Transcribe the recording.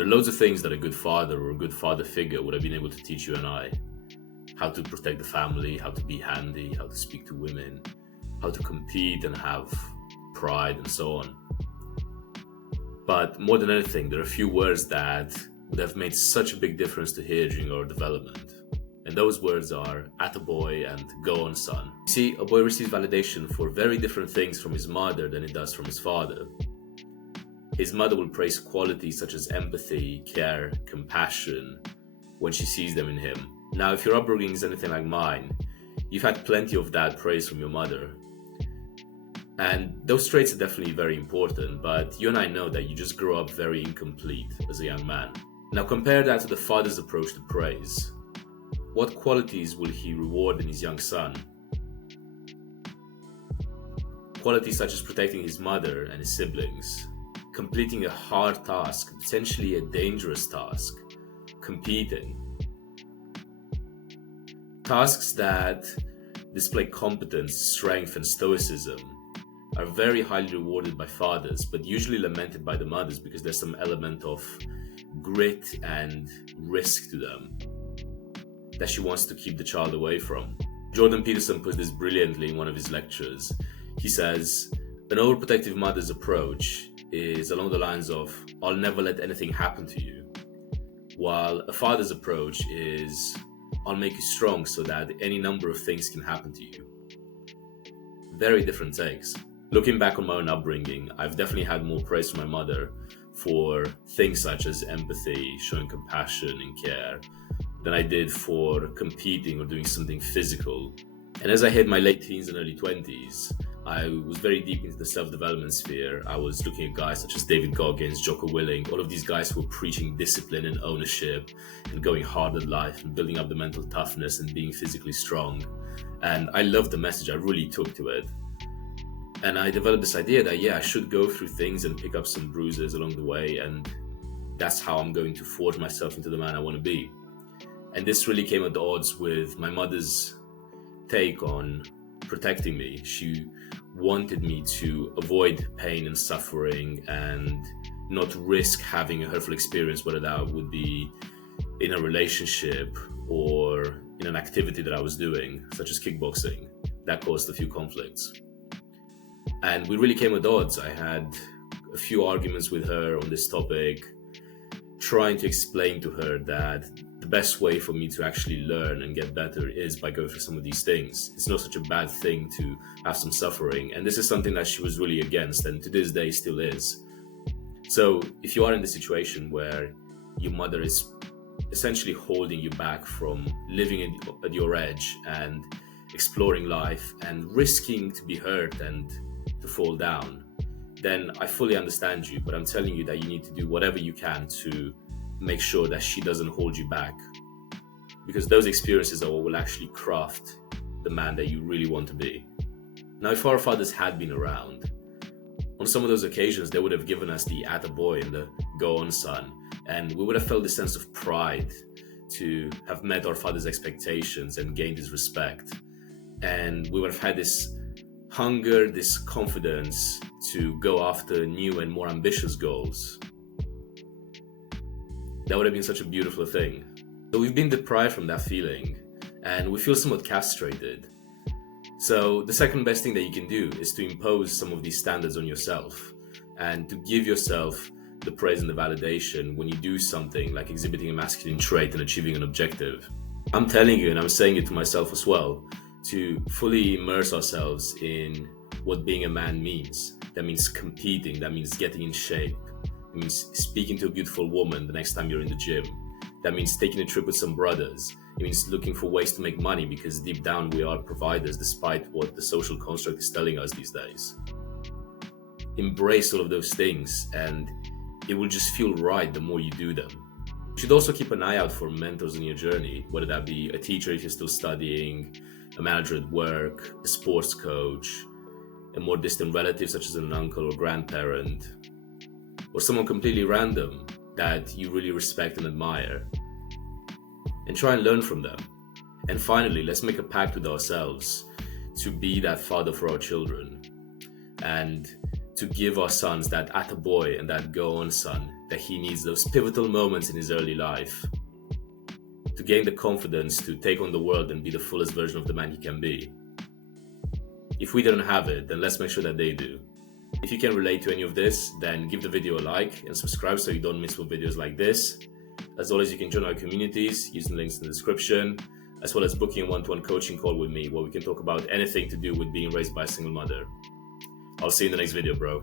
There are loads of things that a good father or a good father figure would have been able to teach you and I. How to protect the family, how to be handy, how to speak to women, how to compete and have pride and so on. But more than anything, there are a few words that would have made such a big difference to hear during our development. And those words are attaboy and go on son. You see, a boy receives validation for very different things from his mother than he does from his father. His mother will praise qualities such as empathy, care, compassion when she sees them in him. Now, if your upbringing is anything like mine, you've had plenty of that praise from your mother. And those traits are definitely very important, but you and I know that you just grow up very incomplete as a young man. Now compare that to the father's approach to praise. What qualities will he reward in his young son? Qualities such as protecting his mother and his siblings, completing a hard task, potentially a dangerous task, competing. Tasks that display competence, strength, and stoicism are very highly rewarded by fathers, but usually lamented by the mothers because there's some element of grit and risk to them that she wants to keep the child away from. Jordan Peterson puts this brilliantly in one of his lectures. He says, an overprotective mother's approach is along the lines of, I'll never let anything happen to you. While a father's approach is, I'll make you strong so that any number of things can happen to you. Very different takes. Looking back on my own upbringing, I've definitely had more praise from my mother for things such as empathy, showing compassion and care, than I did for competing or doing something physical. And as I hit my late teens and early 20s, I was very deep into the self-development sphere. I was looking at guys such as David Goggins, Jocko Willink, all of these guys who were preaching discipline and ownership and going hard at life and building up the mental toughness and being physically strong. And I loved the message. I really took to it. And I developed this idea that, I should go through things and pick up some bruises along the way. And that's how I'm going to forge myself into the man I want to be. And this really came at odds with my mother's take on protecting me. She wanted me to avoid pain and suffering and not risk having a hurtful experience, whether that would be in a relationship or in an activity that I was doing, such as kickboxing. That caused a few conflicts. And we really came at odds. I had a few arguments with her on this topic, trying to explain to her that the best way for me to actually learn and get better is by going through some of these things. It's not such a bad thing to have some suffering. And this is something that she was really against, and to this day still is. So if you are in the situation where your mother is essentially holding you back from living at your edge and exploring life and risking to be hurt and to fall down, then I fully understand you, but I'm telling you that you need to do whatever you can to make sure that she doesn't hold you back, because those experiences are what will actually craft the man that you really want to be. Now, if our fathers had been around, on some of those occasions, they would have given us the attaboy and the go on son, and we would have felt this sense of pride to have met our father's expectations and gained his respect. And we would have had this hunger, this confidence to go after new and more ambitious goals. That would have been such a beautiful thing. So we've been deprived from that feeling, and we feel somewhat castrated. So the second best thing that you can do is to impose some of these standards on yourself and to give yourself the praise and the validation when you do something like exhibiting a masculine trait and achieving an objective. I'm telling you, and I'm saying it to myself as well, to fully immerse ourselves in what being a man means. That means competing, that means getting in shape, it means speaking to a beautiful woman the next time you're in the gym, that means taking a trip with some brothers, it means looking for ways to make money because deep down we are providers despite what the social construct is telling us these days. Embrace all of those things and it will just feel right the more you do them. You should also keep an eye out for mentors in your journey, whether that be a teacher if you're still studying, a manager at work, a sports coach, a more distant relative such as an uncle or grandparent, or someone completely random that you really respect and admire, and try and learn from them. And finally, let's make a pact with ourselves to be that father for our children and to give our sons that attaboy and that go on son that he needs, those pivotal moments in his early life, to gain the confidence to take on the world and be the fullest version of the man he can be. If we don't have it, then let's make sure that they do. If you can relate to any of this, then give the video a like and subscribe so you don't miss more videos like this. As always, you can join our communities using links in the description, as well as booking a one-to-one coaching call with me where we can talk about anything to do with being raised by a single mother. I'll see you in the next video, bro.